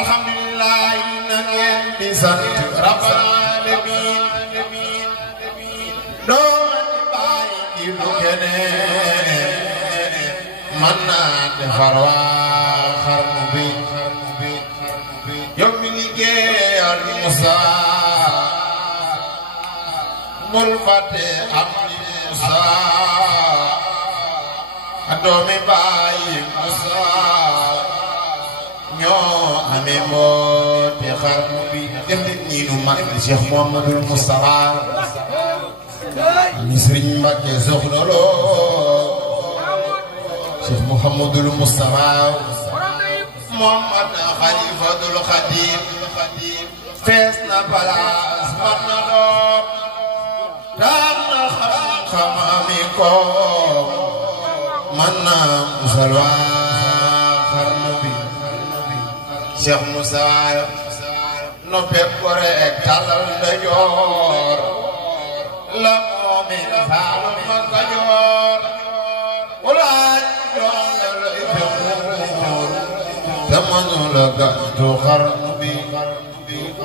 alhamdulillah na ngeen di sant rabbal alamin doo di bàyyi di lu keneen man naa defar waa xarnu bi yow mi liggéeyal Musa bul fàtte am di Musa doomi bàyyi Musa ñoo amee mbooti xarnu bi dem nit ñi nu mag Cheikh Mouhamadoul Moustapha mi Serigne Mbacké Soxna Lo Cheikh Mouhamadoul Moustapha Mouhamad Khalifatul Khadim fees na palaas mat na doom taam na xam-xamami ko man na musal waa xarnu bi Cheikh Moussa no pep ko rek talal da joor la moomin faalu ma ka joor walaaj joor ifemuur te manu la gàttu xarnu bi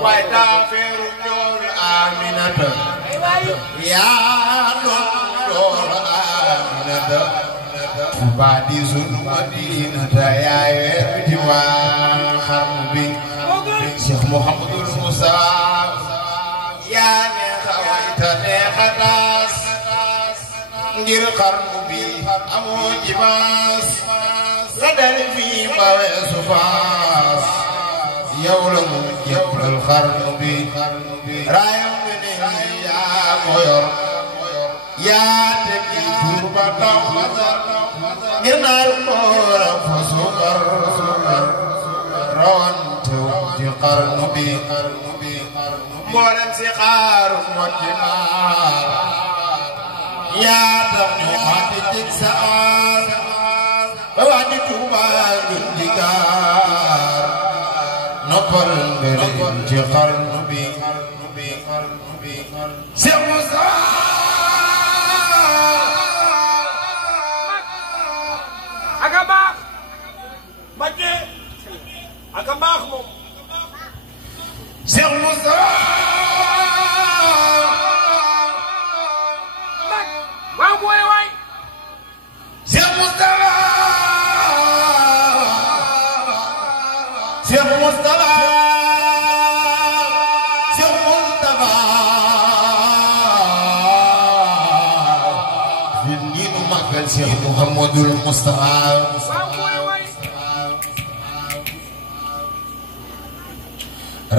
waay daa feeru joor Aminata yaa doon joor Aminata baadi sunu Madinata yaay weer di waa xarnu bi Cheikh Mouhamadoul Moussa yaa neex a wayta neex a taas ngir xarnu bi amoo jibaas sa dal fii ba weesu faas yow la mu jébbal xarnu bi raayam nga ne yaa ko yor yaa tekki tur ba taw ngir naar koora fa sukar rawante ci xarnu bi mboolem si xaaru moti maar yaa tax ñu xati cig saar ba wax di Tuubaa dun di gaar noppal nga leen ci xarnu bi Cheikh Moussa aka baax Mbacké aka baax moom Cheikh Moussa nag waaw mooy waay Cheikh Moustapha Cheikh Moustapha Cheikh Moustapha ñun ñii nu màggal Cheikh Mouhamadoul Moustapha waaw mooy waay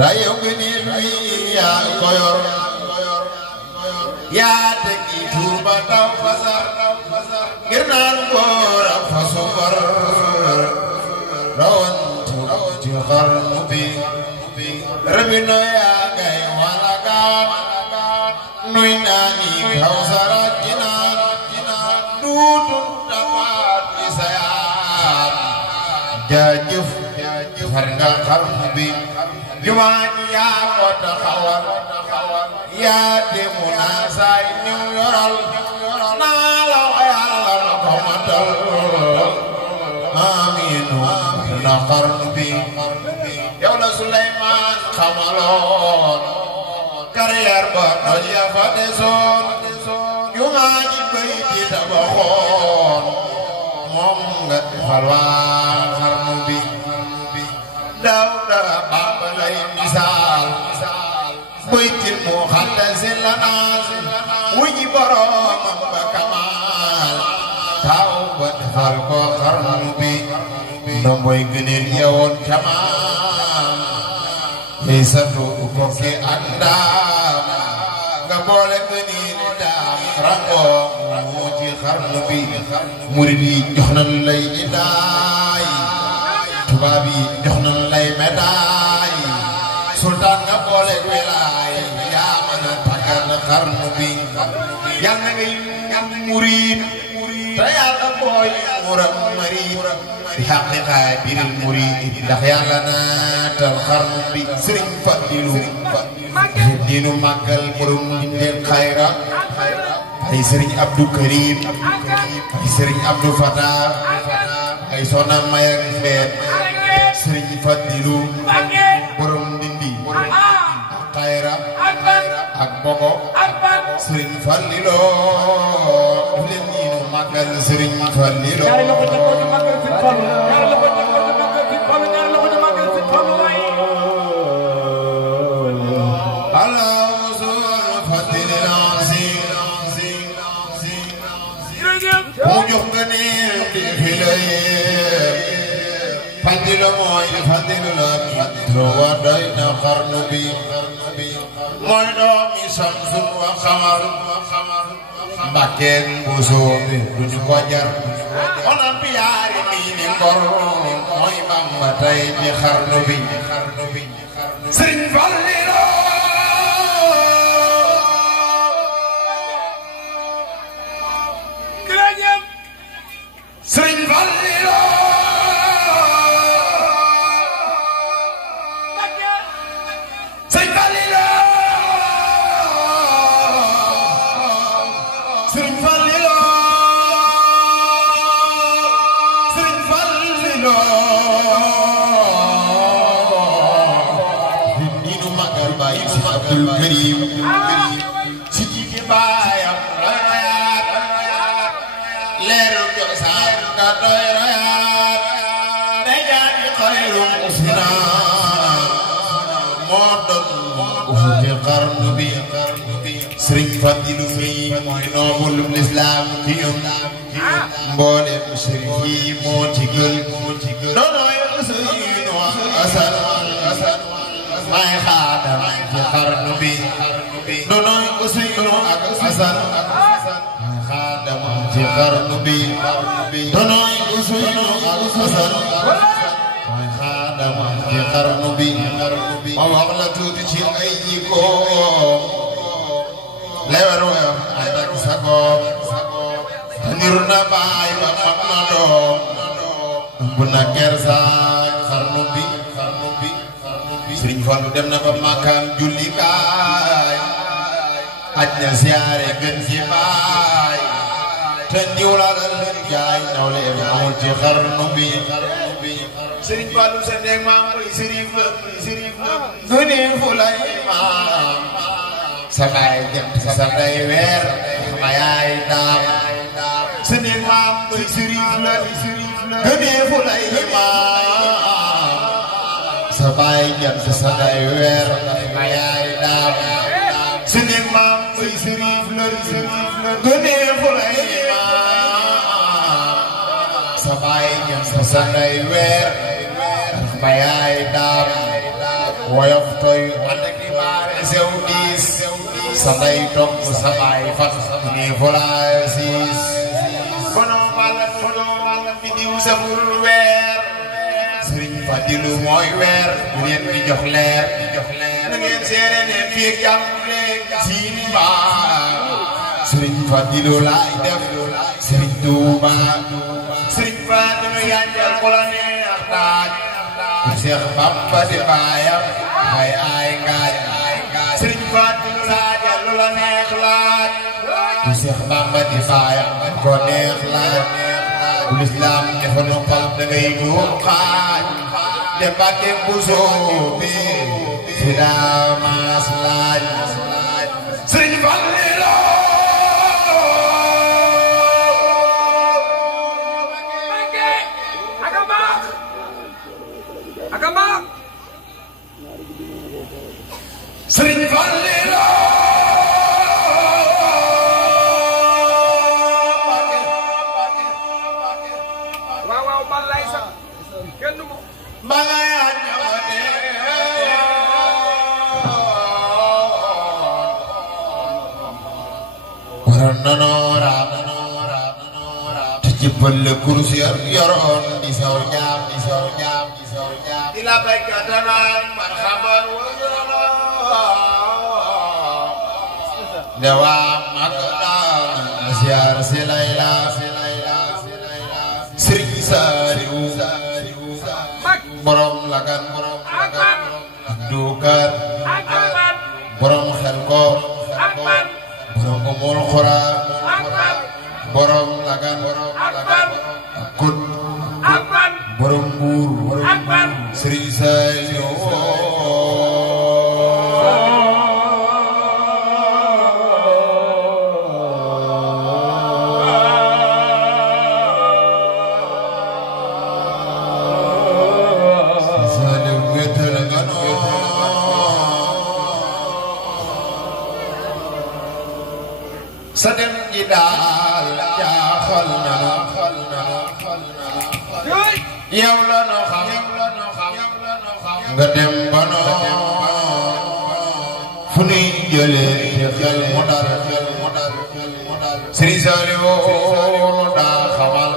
rayo nga ni luy yaa ko yor yaa tekki tur ba taw fasar ngir naan góor ak fasu far rawantu ci xarnu bi rabino yaa ngay wala gaan nuy naani kawsara jinaan duutun tapaat di sayaan jaajëf far nga xarnu bi jumaa ji yaa ko taxawal yaa demu naa saay ñëw yoral naa la Yàlla na ko matal amiinu na xarnu bi yow la Suleymaan xamaloon carrière ba doj ya fa desoon jumaa ji bay di tabaxoon moom nga defal waa xarnu bi Daawuda Bamba lay misaal baytil muqaddasin la naas wuji boroomam ba kamaal taw ba defal ko xarnu bi ndomboy gëneel yewoon kamaam yey satu ko ki àndaam nga boole gëneel daam rangoo mu ci xarnu bi murid yi jox nañ lay idaay tubaab yi jox nañ lay médaay sultaan nga boole wilaay yaa mën a tàggal xarnu bi yàlla ngay ñam murid te yàlla booy muram marid bi xaqiqaay biril murid ndax yàlla naatal xarnu bi sëriñ Fadilu diinu màggal borom dindeen xayra ay sëriñ Abdou Karim ay sëriñ Abdou Fatah ay soxna May ak Mbeet sëriñ Fadilu ak bogo Serigne Fallilo def leen nii nu màggal Serigne Fallilo ñaari loxo ci kaw ñu màggal Serigne Fallu ñaari loxo ci kaw ñu màggal Serigne Fallu ñaari loxo ci màggal Serigne Fallu waay mu jox nga ne di filay Fadilu mooy Fadilu la wa doy na xarnu bi mooy doomi Samsun wa Xamar Mbàkkeen bu soobe duñu ko jar onan bi yaari nii ni ngor mooy Bamba tey ci xarnu bi Sëriñ Fallilu Sëriñ Fallilu Sëriñ Fallilu Sëriñ Fallilu Sëriñ Fallilu ni nu magal baay si Abdul Karim si jigi baayam leeru cosaan nga doy rayaat day jaani xayrul usna moo doon ufuti xarnu bi Sëriñ Fadilu mi mooy noobul lislaam ci ñun mboolem sëriñ yi moo ci gën doonooy Useynu Asan may xaadam ci xarnu bi doonooy Useynu ak Asan xaadam ci xarnu bi doonooy Useynu ak Asan mooy xaadam ci xarnu bi ma wax la tuuti ci ay jikko lewer woyof ànd ak sagoom niru na baay ba mag na doom ëmb na kersa xarnu bi Sëriñ Fallu dem na ba Makkaan julli kaay aj na siyaare gën ci baay te ndiw la dal jaay nawle amul ci xarnu bi Sëriñ Fallu sa ndeg maam koy sërif la gëne fu lay maam sa baay jant sa day weer ma yaay daam sa ndeg maam koy sërif la gëne fu lay maam sa baay jant sa day weer ma yaay daam sa ndeg maam koy sërif la gëne fu lay maam sa baay jant sa day weer ma yaay daam woyof toy ànd ak di baare sew diis sa nday topp sa baay fat ni fulaay siis bono balla fi diw sa bur weer Sëriñ Fadilu mooy weer bu leen di jox leer na ngeen seere ne fii jàmm leen siin baa Sëriñ Fadilu laay def Sëriñ Tuuba Sëriñ Fadilu yanjal ku la neex daaj Seex Bamba di baayam ay ay ngaaj Sëriñ Fadilu laajal lu la neex laaj Seex Bamba di baayam ko neex laaj bu lislaam dafa noppal da ngay góor xaaj de Mbàkke bu soobe fi daa maas laaj Sëriñ Fallilu Sëriñ Fallilu waaw balay sax kenn mo balay ñawate waroon nanora te jëbbal la kurus yoroon di saw ñaam di la baykat naan marhaban dewa Makka siyaar si layla Sëriñ Saaliw borom lagan duukat borom xel ko borom umul xura borom lagan kut borom buur Sëriñ Saaliw sa dem ji daal jaaxal nanu yow la nu xam nga dem ba noo fu nuy jëlee te xel mu dal Sëriñ Saaliw daa xamal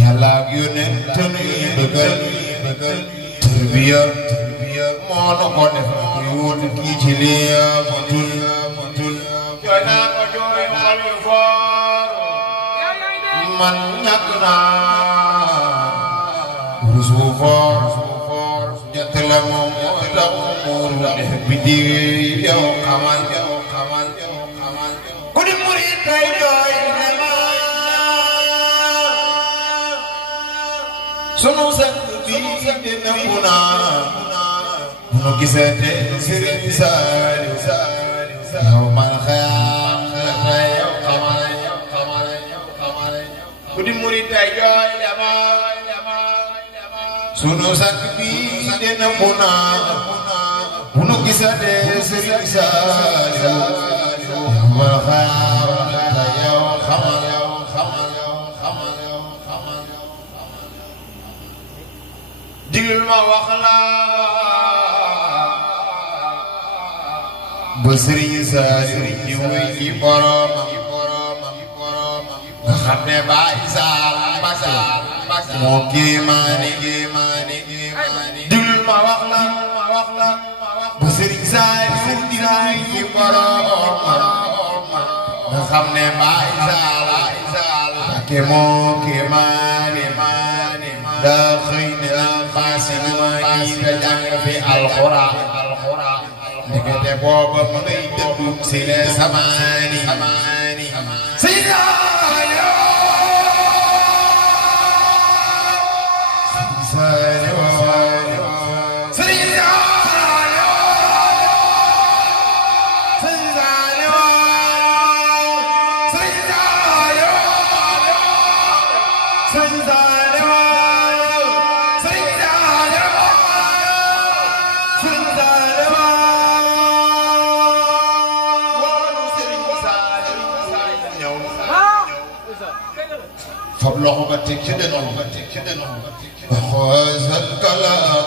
Yàlla ak yonent nuy bëggal tarbiya moo nu ko def kuy wut kii ci lii matul jooy naa ko jooy xol yu foor man ñàkk naa rusu foor ñett la moom moo tax muuru def bi di yow xamal ku di murit tay jooy ne ma sunu sang bi dina mu naa bu nu gisate Sëriñ Saaliw yow man xayaam yow xamal ku di murit tay jooy ne ma sunu sang bi dina mu naa bu nu gisate Sëriñ Saaliw yow man xayaam yow xamal digul ma wax la ba Sëriñ Saaliw di wuy ci boromam nga xam ne Baay Saal moo kéemaane digul ma wax la ba Sëriñ Saaliw di wuy ci boromam nga xam ne Baay Saal ke moo kéemaane daa xëy na faasi ma ñi nga jàng fi alxuraan ndekete booba ma ngay dëddu si le samaani fab loxo ba teg ci dënnu waxoosal kalaam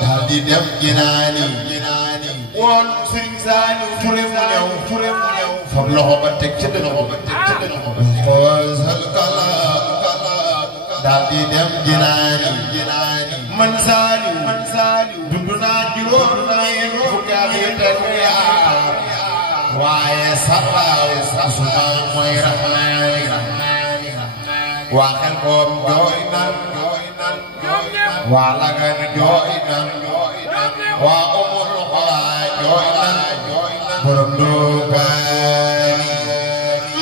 daal di dem ginaani woon Sëriñ Saaliw Ture mu ñëw fab loxo ba teg ci dënnu waxoosal kalaam daal di dem ginaani man Saaliw dund naa juróom fukki at yu teg yaar waaye saraaw asuma mooy rahmaani waa xel koom jooy nan waa lagan jooy nan waa umul xolaa jooy nan borom doogaani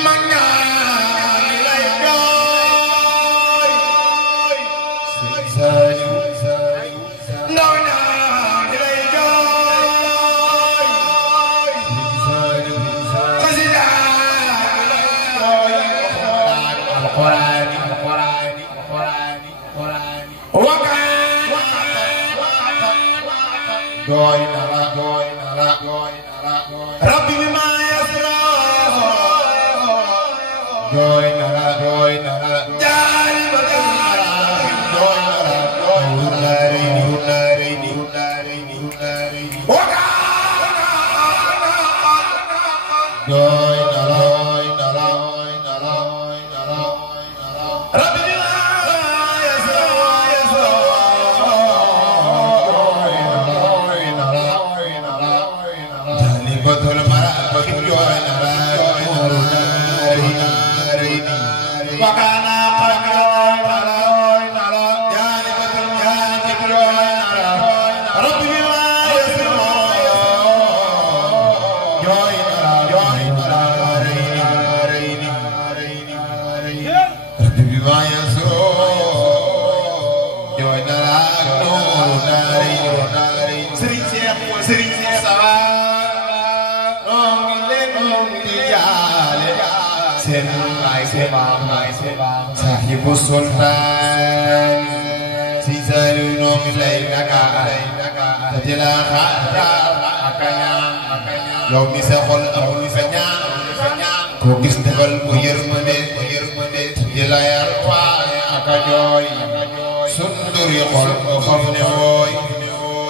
man ñaani lay jooy Sëriñ Saaliw ndaw ñaani lay jooy Sëriñ Saaliw xasida lay jooy alxuraan jooy na la rabbi bi ma yasra jooy na la jaari ba jooy na la hundarini jooy na la rabbi bi ma yasra batul mara batul jooy na la wakana jooy na la jaani batul jooy na la rabbi bi ma yasra jooy na la rabbi bi ma yasra jooy na la Sëriñ Seex Sawa sahibu sultan Sëriñ Saaliw noo ngi lay Dakar te di la xaar akanya yow mi sa xol amul ko gis defal ko yërmande di la yar waaye aka jooy sunduri xol ko fam ne wooy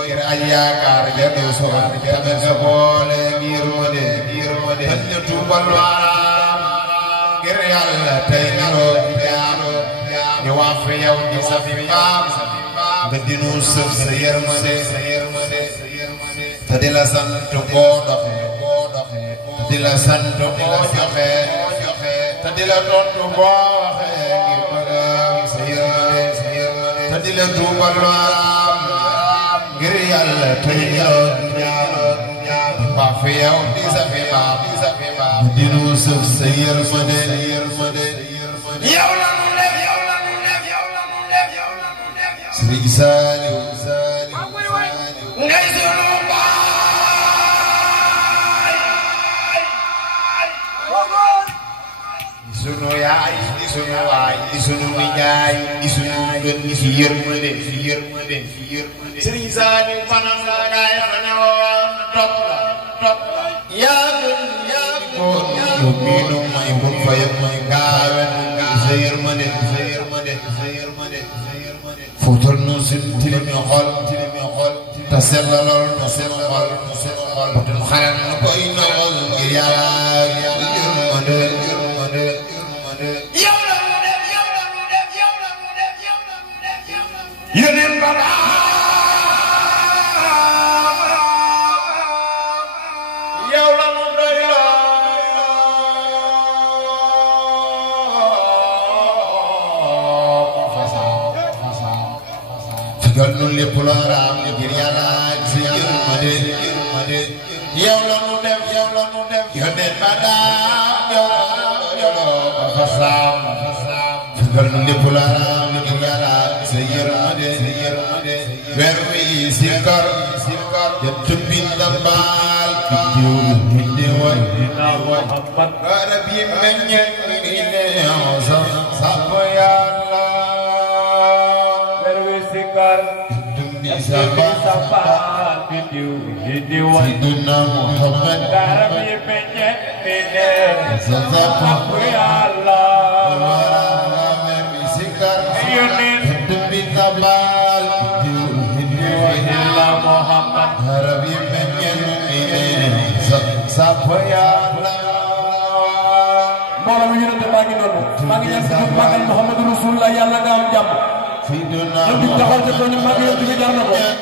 ngir aj yaakaar ja du soon tabe nga boole yërmande tan ñu tuubal waaraam ngir yàlla tey niroo jaam ñu wax fi yow di safi mbaam nga dinu sëf sa yërmande te di la sant boo doxee te di la sant boo joxe te di la tontu boo waxee ngir bëgg sa yërmande te di la tuubal waaraam ngir yàlla tey niroo jaam wax fi yow di safi mbaam nga dinu sëf sa yërmande yow la nu def Sëriñ Saaliw ngay sunu baay di sunu yaay di sunu waay di sunu nijaay di sunu gën di fi yërmande Sëriñ Saaliw fanam la gaay fa ne woon topp la yaa gën ko yow miinu may bun fa yëpp may gaawen sa yërmande fuutal nu sin tilimi xol te sellalool nu seen xol bu dul xaram nu koy nowal ngir yàlla yërmande yow la nu def yeneen ba yow la nu doy gal nu lépp loo raam ngir yàlla si yërmande yow la nu def yónneen ba daam yow ba saam gal nu lépp loo raam ngir yàlla si yërmande weer wi sikar ya tubbi ndambaal ki jiw di way garab yi meññeen mi ne sax yàlla Sabah video Siduna Muhammad Garab ye penye mene Zazap ya Allah Warahmah bisikar Yunin Demi tabal Video Hila Muhammad Garab ye penye mene Zazap ya Allah Malam ini nanti pagi dulu Pagi yang sebut makan Muhammad Rasulullah Yalla dalam jam Siduna Muhammad Lebih tahu sebenarnya pagi yang juga jangan